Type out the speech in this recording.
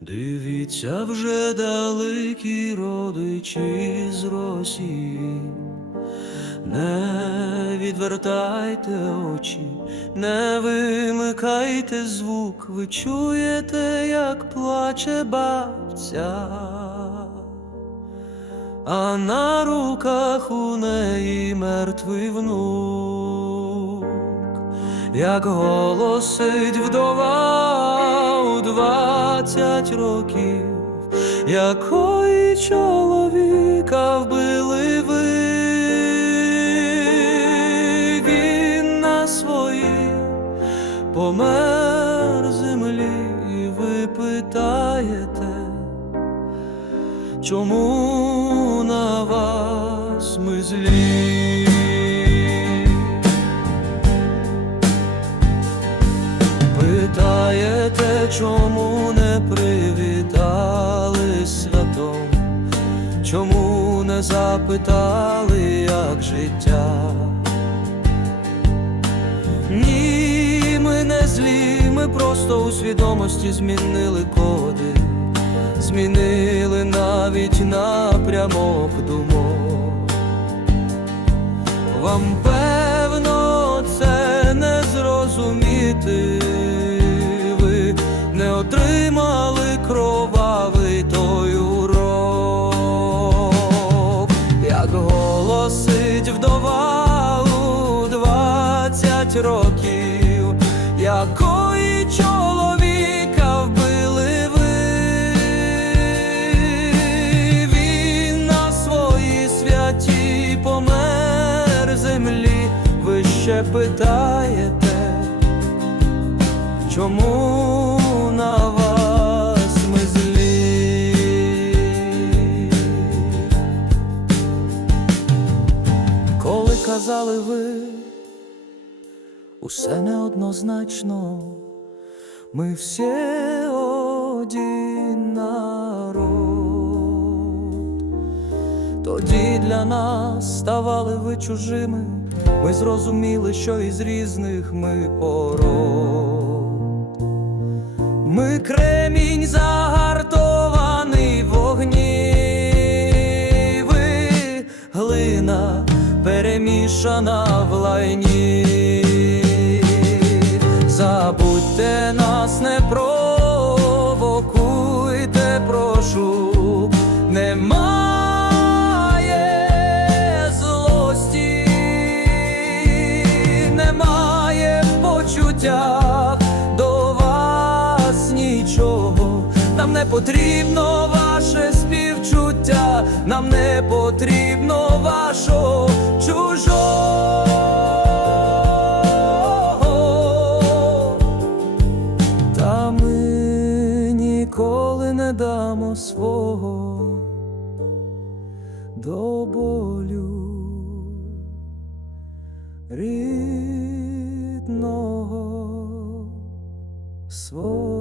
Дивіться вже далекі родичі з Росії, не відвертайте очі, не вимикайте звук, ви чуєте, як плаче бабця, а на руках у неї мертвий внук, як голосить двадцять років, якої чоловіка вбили ви, він на своїй помер землі, і ви питаєте, чому на вас ми злі? Питаєте, чому запитали, як життя? Ні, ми не злі, ми просто у свідомості змінили коди, змінили навіть напрямок думок. Вам певно це не зрозуміти. Якої чоловіка вбили ви. Він на своїй святій помер землі, ви ще питаєте, чому на вас ми злі? Коли казали ви, усе неоднозначно, ми всі один народ. Тоді для нас ставали ви чужими, ми зрозуміли, що із різних ми пород. Ми кремінь загартований вогні, ви глина перемішана в лайні. Забудьте нас, не провокуйте, прошу, немає злості, немає в почуттях до вас нічого. Нам не потрібно ваше співчуття, нам не потрібно вашого чужого. Свого до болю рідного свого.